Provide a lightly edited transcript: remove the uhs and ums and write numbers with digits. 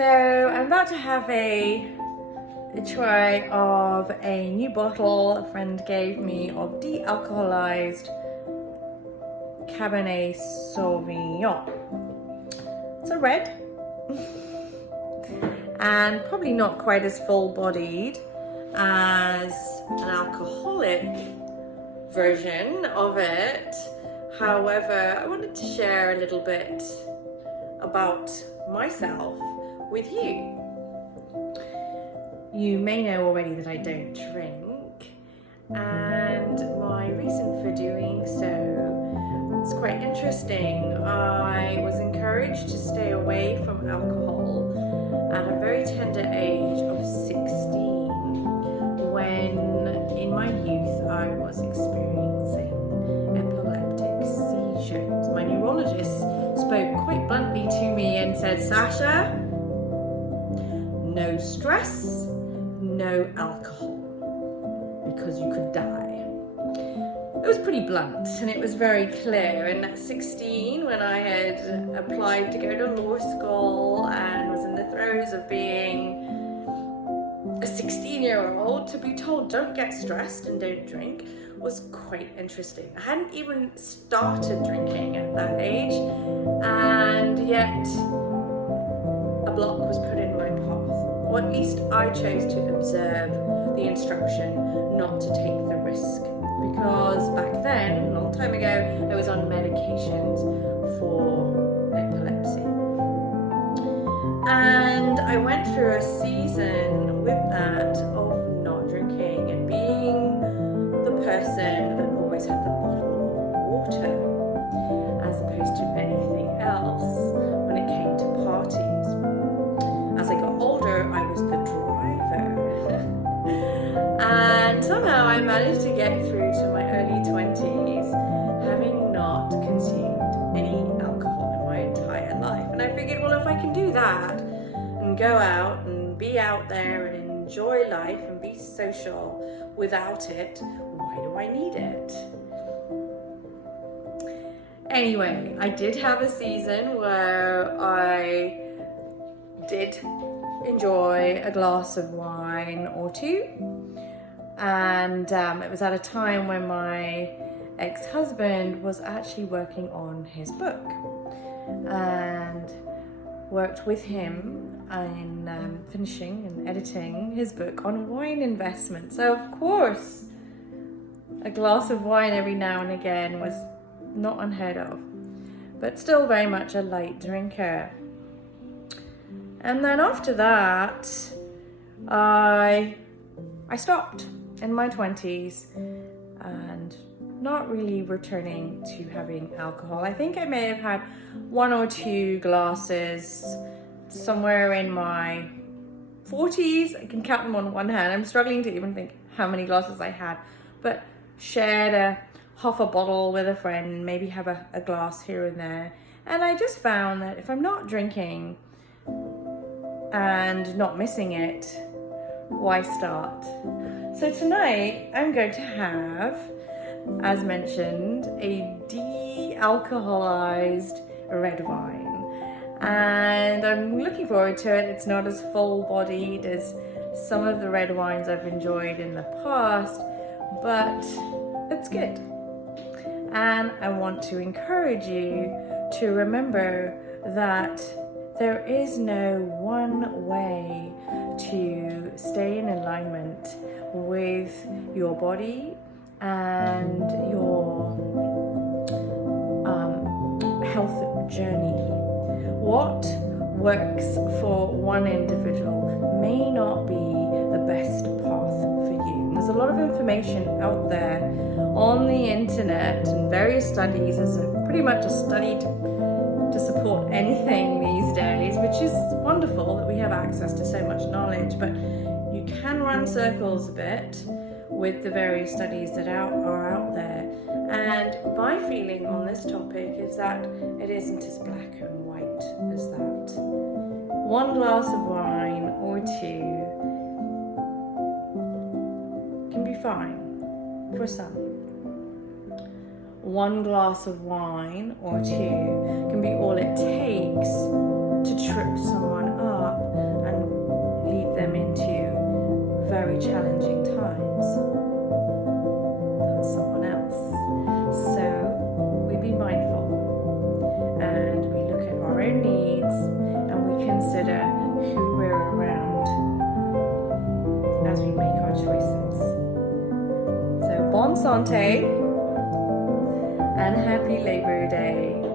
So I'm about to have a try of a new bottle a friend gave me of de-alcoholized Cabernet Sauvignon. It's a red and probably not quite as full-bodied as an alcoholic version of it. However, I wanted to share a little bit about myself with you. You may know already that I don't drink, and my reason for doing so is quite interesting. I was encouraged to stay away from alcohol at a very tender age of 16 when in my youth I was experiencing epileptic seizures. My neurologist spoke quite bluntly to me and said, "Sasha, no stress, no alcohol, because you could die." It was pretty blunt and it was very clear. And at 16, when I had applied to go to law school and was in the throes of being a 16-year-old, to be told don't get stressed and don't drink was quite interesting. I hadn't even started drinking at that age, and yet a block was put in my path. Or at least I chose to observe the instruction not to take the risk, because back then, a long time ago, I was on medications for epilepsy. And I went through a season with that of not drinking and being the person that always had the bottle of water as opposed to anything else when it came to parties. As I got older, I was the driver. And somehow I managed to get through to my early 20s having not consumed any alcohol in my entire life. And I figured, well, if I can do that and go out and be out there and enjoy life and be social without it, why do I need it? Anyway, I did have a season where I did enjoy a glass of wine or two, and it was at a time when my ex-husband was actually working on his book, and worked with him in finishing and editing his book on wine investment. So of course a glass of wine every now and again was not unheard of, but still very much a light drinker. And then after that, I stopped in my 20s and not really returning to having alcohol. I think I may have had one or two glasses somewhere in my 40s. I can count them on one hand. I'm struggling to even think how many glasses I had, but shared half a bottle with a friend, maybe have a glass here and there. And I just found that if I'm not drinking and not missing it, why start? So tonight I'm going to have, as mentioned, a de-alcoholized red wine. And I'm looking forward to it. It's not as full-bodied as some of the red wines I've enjoyed in the past, but it's good. And I want to encourage you to remember that there is no one way to stay in alignment with your body and your health journey. What works for one individual may not be the best path for you. There's a lot of information out there on the internet and various studies. There's pretty much a study to support anything these days, which is wonderful that we have access to so much knowledge, but you can run circles a bit with the various studies that are out there. And my feeling on this topic is that it isn't as black and white as that. One glass of wine or two can be fine for some. One glass of wine or two can be all it takes to trip someone up consider who we're around as we make our choices. So, bon santé and happy Labor Day.